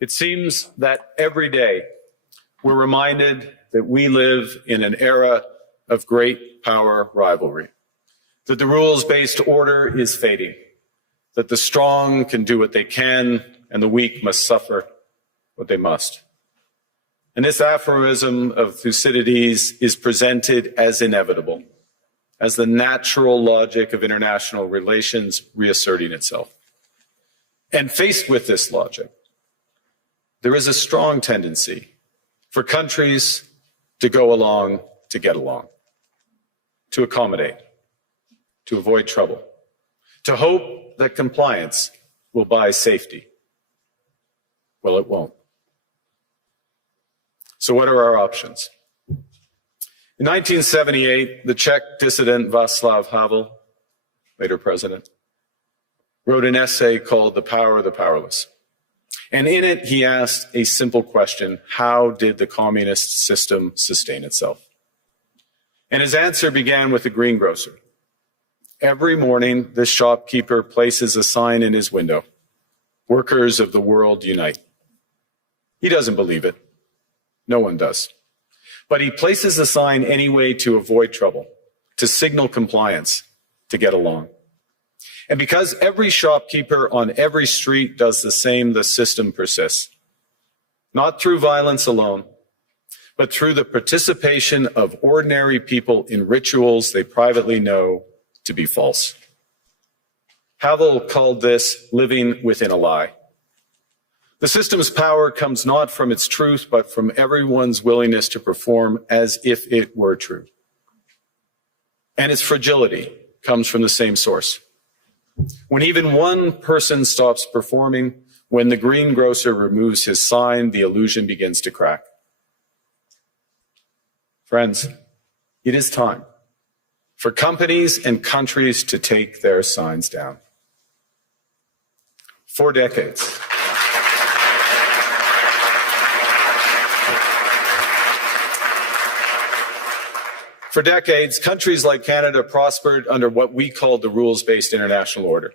It seems that every day we're reminded that we live in an era of great power rivalry, that the rules-based order is fading, that the strong can do what they can and the weak must suffer what they must. And this aphorism of Thucydides is presented as inevitable, as the natural logic of international relations reasserting itself. And faced with this logic, there is a strong tendency for countries to go along to get along, to accommodate, to avoid trouble, to hope that compliance will buy safety. Well, it won't. So what are our options? In 1978, the Czech dissident Václav Havel, later president, wrote an essay called The Power of the Powerless. And in it, he asked a simple question: how did the communist system sustain itself? And his answer began with the greengrocer. Every morning, this shopkeeper places a sign in his window: "Workers of the world unite." He doesn't believe it. No one does. But he places the sign anyway to avoid trouble, to signal compliance, to get along. And because every shopkeeper on every street does the same, the system persists. Not through violence alone, but through the participation of ordinary people in rituals they privately know to be false. Havel called this living within a lie. The system's power comes not from its truth, but from everyone's willingness to perform as if it were true. And its fragility comes from the same source. When even one person stops performing, when the greengrocer removes his sign, the illusion begins to crack. Friends, it is time for companies and countries to take their signs down. For decades, countries like Canada prospered under what we called the rules-based international order.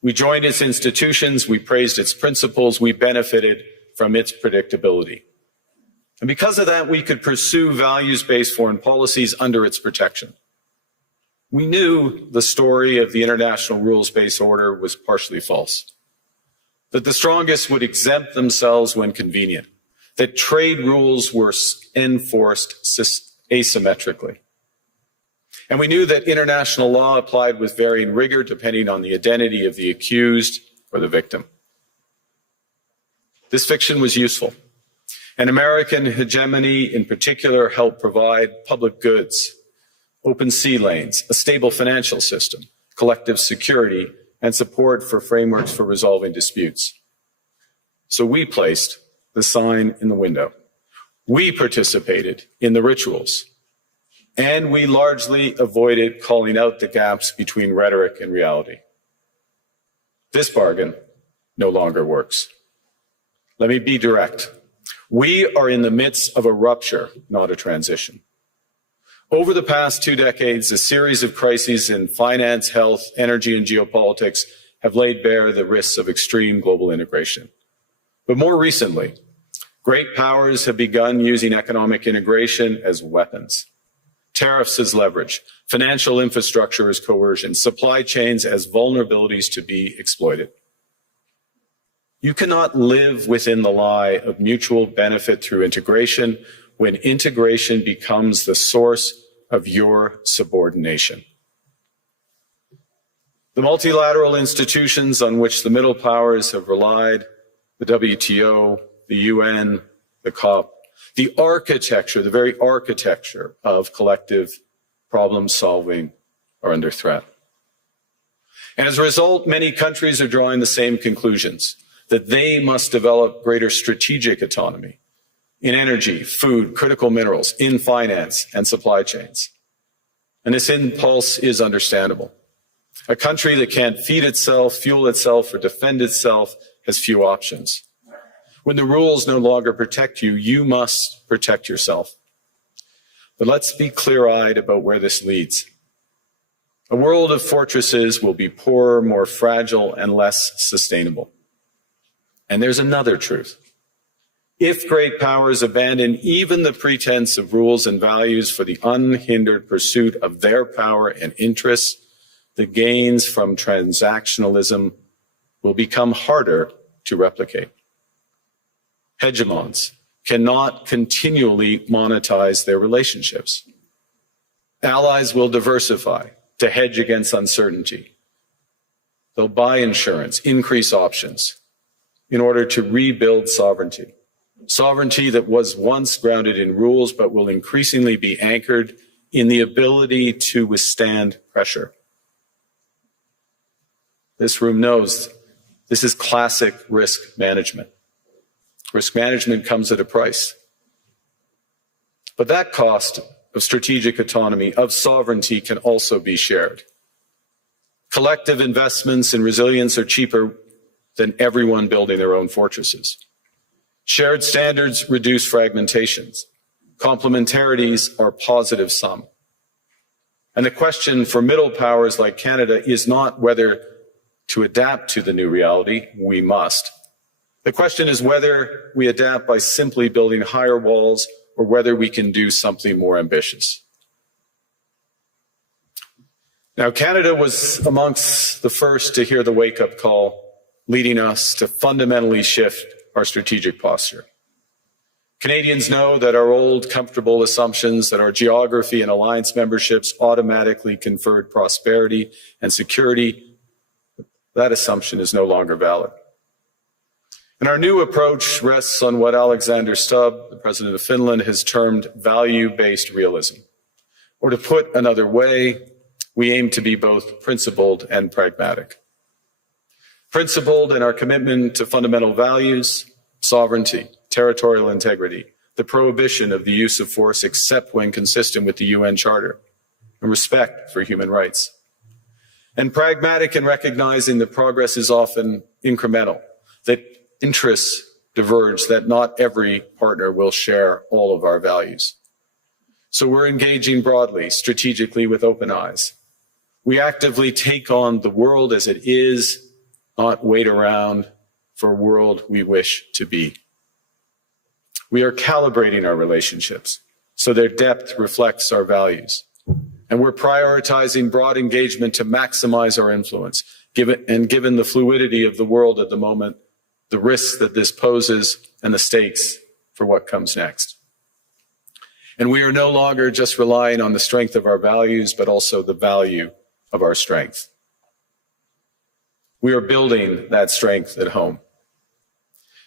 We joined its institutions, we praised its principles, we benefited from its predictability. And because of that, we could pursue values-based foreign policies under its protection. We knew the story of the international rules-based order was partially false, that the strongest would exempt themselves when convenient, that trade rules were enforced asymmetrically. And we knew that international law applied with varying rigor depending on the identity of the accused or the victim. This fiction was useful. And American hegemony in particular helped provide public goods, open sea lanes, a stable financial system, collective security, and support for frameworks for resolving disputes. So we placed the sign in the window. We participated in the rituals. And we largely avoided calling out the gaps between rhetoric and reality. This bargain no longer works. Let me be direct. We are in the midst of a rupture, not a transition. Over the past 2 decades, a series of crises in finance, health, energy, and geopolitics have laid bare the risks of extreme global integration. But more recently, great powers have begun using economic integration as weapons. Tariffs as leverage, financial infrastructure as coercion, supply chains as vulnerabilities to be exploited. You cannot live within the lie of mutual benefit through integration when integration becomes the source of your subordination. The multilateral institutions on which the middle powers have relied, the WTO, the UN, the COP, the architecture, the very architecture of collective problem solving are under threat. And as a result, many countries are drawing the same conclusions, that they must develop greater strategic autonomy in energy, food, critical minerals, in finance and supply chains. And this impulse is understandable. A country that can't feed itself, fuel itself, or defend itself has few options. When the rules no longer protect you, you must protect yourself. But let's be clear-eyed about where this leads. A world of fortresses will be poorer, more fragile, and less sustainable. And there's another truth. If great powers abandon even the pretense of rules and values for the unhindered pursuit of their power and interests, the gains from transactionalism will become harder to replicate. Hegemons cannot continually monetize their relationships. Allies will diversify to hedge against uncertainty. They'll buy insurance, increase options in order to rebuild sovereignty. Sovereignty that was once grounded in rules, but will increasingly be anchored in the ability to withstand pressure. This room knows this is classic risk management. Risk management comes at a price. But that cost of strategic autonomy, of sovereignty, can also be shared. Collective investments in resilience are cheaper than everyone building their own fortresses. Shared standards reduce fragmentations. Complementarities are positive sum. And the question for middle powers like Canada is not whether to adapt to the new reality. We must. The question is whether we adapt by simply building higher walls or whether we can do something more ambitious. Now, Canada was amongst the first to hear the wake-up call, leading us to fundamentally shift our strategic posture. Canadians know that our old, comfortable assumptions that our geography and alliance memberships automatically conferred prosperity and security, that assumption is no longer valid. And our new approach rests on what Alexander Stubb, the President of Finland, has termed value-based realism. Or to put another way, we aim to be both principled and pragmatic. Principled in our commitment to fundamental values, sovereignty, territorial integrity, the prohibition of the use of force except when consistent with the UN Charter, and respect for human rights. And pragmatic in recognizing that progress is often incremental, that interests diverge, that not every partner will share all of our values. So we're engaging broadly, strategically, with open eyes. We actively take on the world as it is, not wait around for a world we wish to be. We are calibrating our relationships so their depth reflects our values. And we're prioritizing broad engagement to maximize our influence, given the fluidity of the world at the moment, the risks that this poses, and the stakes for what comes next. And we are no longer just relying on the strength of our values, but also the value of our strength. We are building that strength at home.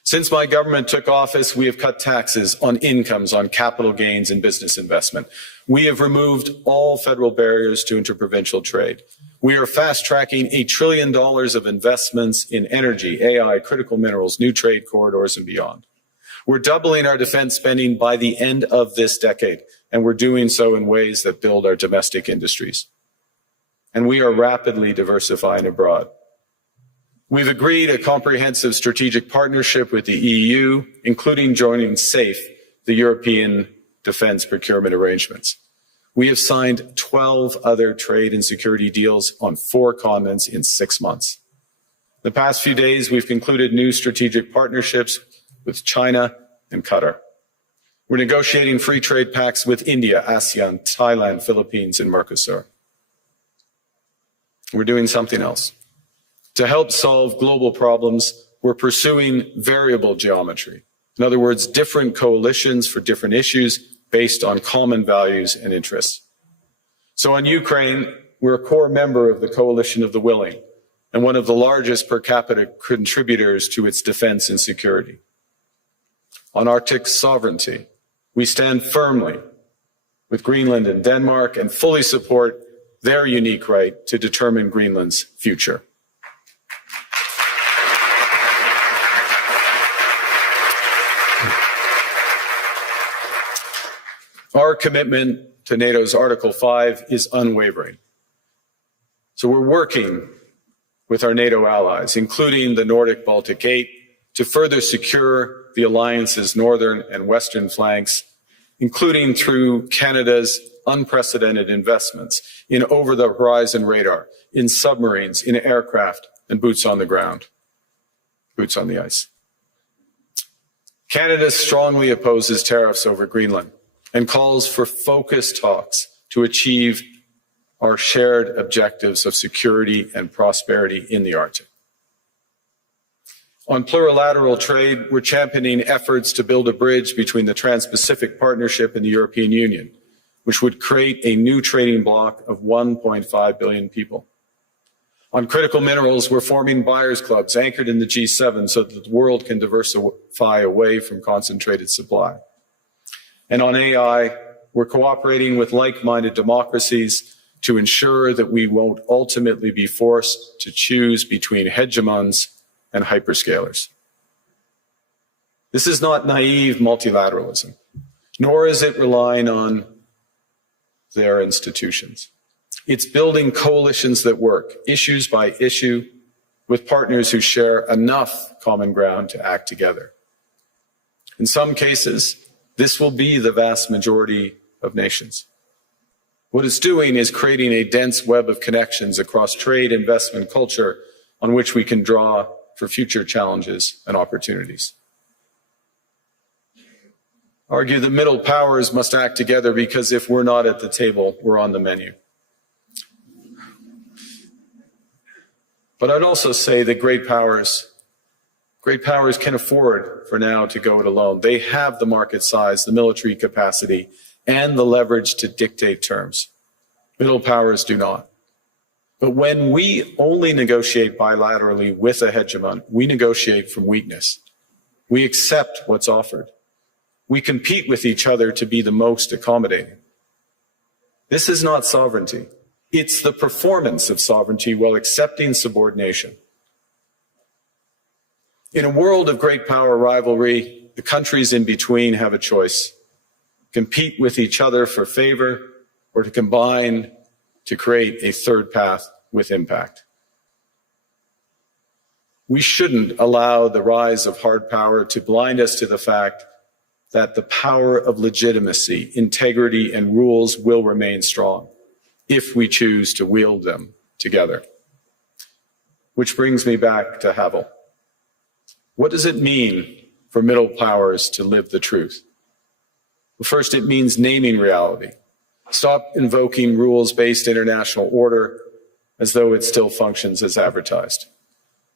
Since my government took office, we have cut taxes on incomes, on capital gains and business investment. We have removed all federal barriers to interprovincial trade. We are fast-tracking $1 trillion of investments in energy, AI, critical minerals, new trade corridors, and beyond. We're doubling our defense spending by the end of this decade, and we're doing so in ways that build our domestic industries. And we are rapidly diversifying abroad. We've agreed a comprehensive strategic partnership with the EU, including joining SAFE, the European Defence Procurement Arrangements. We have signed 12 other trade and security deals on 4 continents in 6 months. The past few days, we've concluded new strategic partnerships with China and Qatar. We're negotiating free trade pacts with India, ASEAN, Thailand, Philippines, and Mercosur. We're doing something else. To help solve global problems, we're pursuing variable geometry. In other words, different coalitions for different issues based on common values and interests. So on Ukraine, we're a core member of the Coalition of the Willing and one of the largest per capita contributors to its defense and security. On Arctic sovereignty, we stand firmly with Greenland and Denmark and fully support their unique right to determine Greenland's future. Our commitment to NATO's Article 5 is unwavering. So we're working with our NATO allies, including the Nordic Baltic 8, to further secure the alliance's northern and western flanks, including through Canada's unprecedented investments in over-the-horizon radar, in submarines, in aircraft, and boots on the ground, boots on the ice. Canada strongly opposes tariffs over Greenland and calls for focused talks to achieve our shared objectives of security and prosperity in the Arctic. On plurilateral trade, we're championing efforts to build a bridge between the Trans-Pacific Partnership and the European Union, which would create a new trading bloc of 1.5 billion people. On critical minerals, we're forming buyers clubs anchored in the G7 so that the world can diversify away from concentrated supply. And on AI, we're cooperating with like-minded democracies to ensure that we won't ultimately be forced to choose between hegemons and hyperscalers. This is not naive multilateralism, nor is it relying on their institutions. It's building coalitions that work, issues by issue, with partners who share enough common ground to act together. In some cases, this will be the vast majority of nations. What it's doing is creating a dense web of connections across trade, investment, culture, on which we can draw for future challenges and opportunities. Argue the middle powers must act together because if we're not at the table, we're on the menu. But I'd also say that great powers can afford for now to go it alone. They have the market size, the military capacity, and the leverage to dictate terms. Middle powers do not. But when we only negotiate bilaterally with a hegemon, we negotiate from weakness. We accept what's offered. We compete with each other to be the most accommodating. This is not sovereignty. It's the performance of sovereignty while accepting subordination. In a world of great power rivalry, the countries in between have a choice: compete with each other for favor or to combine to create a third path with impact. We shouldn't allow the rise of hard power to blind us to the fact that the power of legitimacy, integrity, and rules will remain strong if we choose to wield them together. Which brings me back to Havel. What does it mean for middle powers to live the truth? Well, first, it means naming reality. Stop invoking rules-based international order as though it still functions as advertised.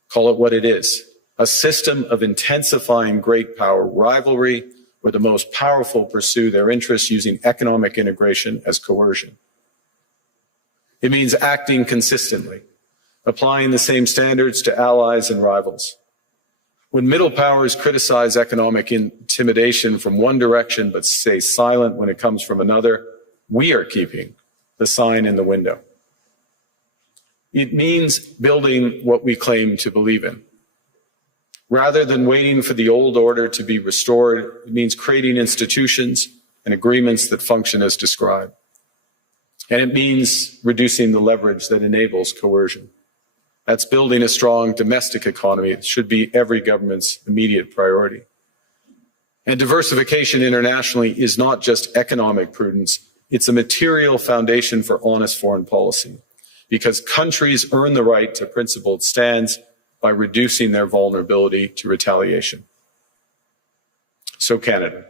Call it what it is: a system of intensifying great power rivalry where the most powerful pursue their interests using economic integration as coercion. It means acting consistently, applying the same standards to allies and rivals. When middle powers criticize economic intimidation from one direction but stay silent when it comes from another, we are keeping the sign in the window. It means building what we claim to believe in. Rather than waiting for the old order to be restored, it means creating institutions and agreements that function as described. And it means reducing the leverage that enables coercion. That's building a strong domestic economy. It should be every government's immediate priority. And diversification internationally is not just economic prudence. It's a material foundation for honest foreign policy, because countries earn the right to principled stands by reducing their vulnerability to retaliation. So Canada.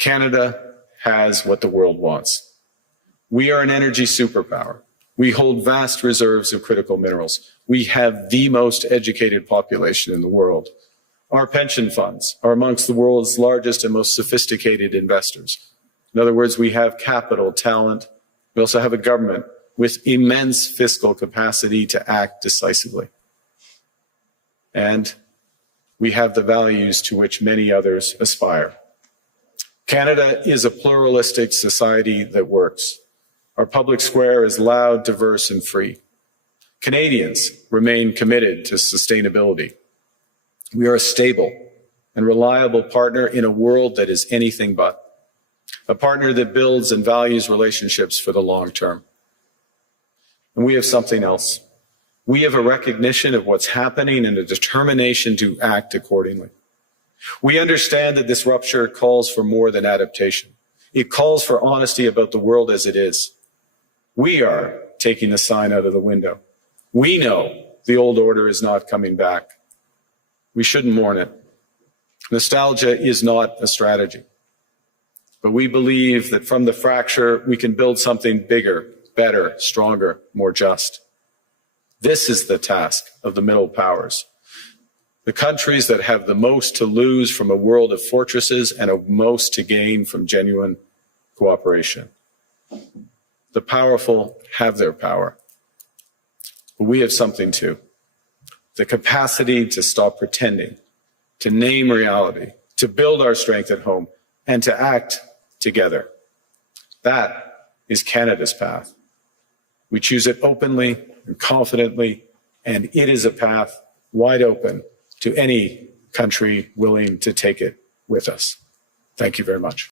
Canada has what the world wants. We are an energy superpower. We hold vast reserves of critical minerals. We have the most educated population in the world. Our pension funds are amongst the world's largest and most sophisticated investors. In other words, we have capital, talent. We also have a government with immense fiscal capacity to act decisively. And we have the values to which many others aspire. Canada is a pluralistic society that works. Our public square is loud, diverse, and free. Canadians remain committed to sustainability. We are a stable and reliable partner in a world that is anything but. A partner that builds and values relationships for the long term. And we have something else. We have a recognition of what's happening and a determination to act accordingly. We understand that this rupture calls for more than adaptation. It calls for honesty about the world as it is. We are taking the sign out of the window. We know the old order is not coming back. We shouldn't mourn it. Nostalgia is not a strategy, but we believe that from the fracture, we can build something bigger, better, stronger, more just. This is the task of the middle powers. The countries that have the most to lose from a world of fortresses and the most to gain from genuine cooperation. The powerful have their power, but we have something too. The capacity to stop pretending, to name reality, to build our strength at home, and to act together. That is Canada's path. We choose it openly and confidently, and it is a path wide open to any country willing to take it with us. Thank you very much.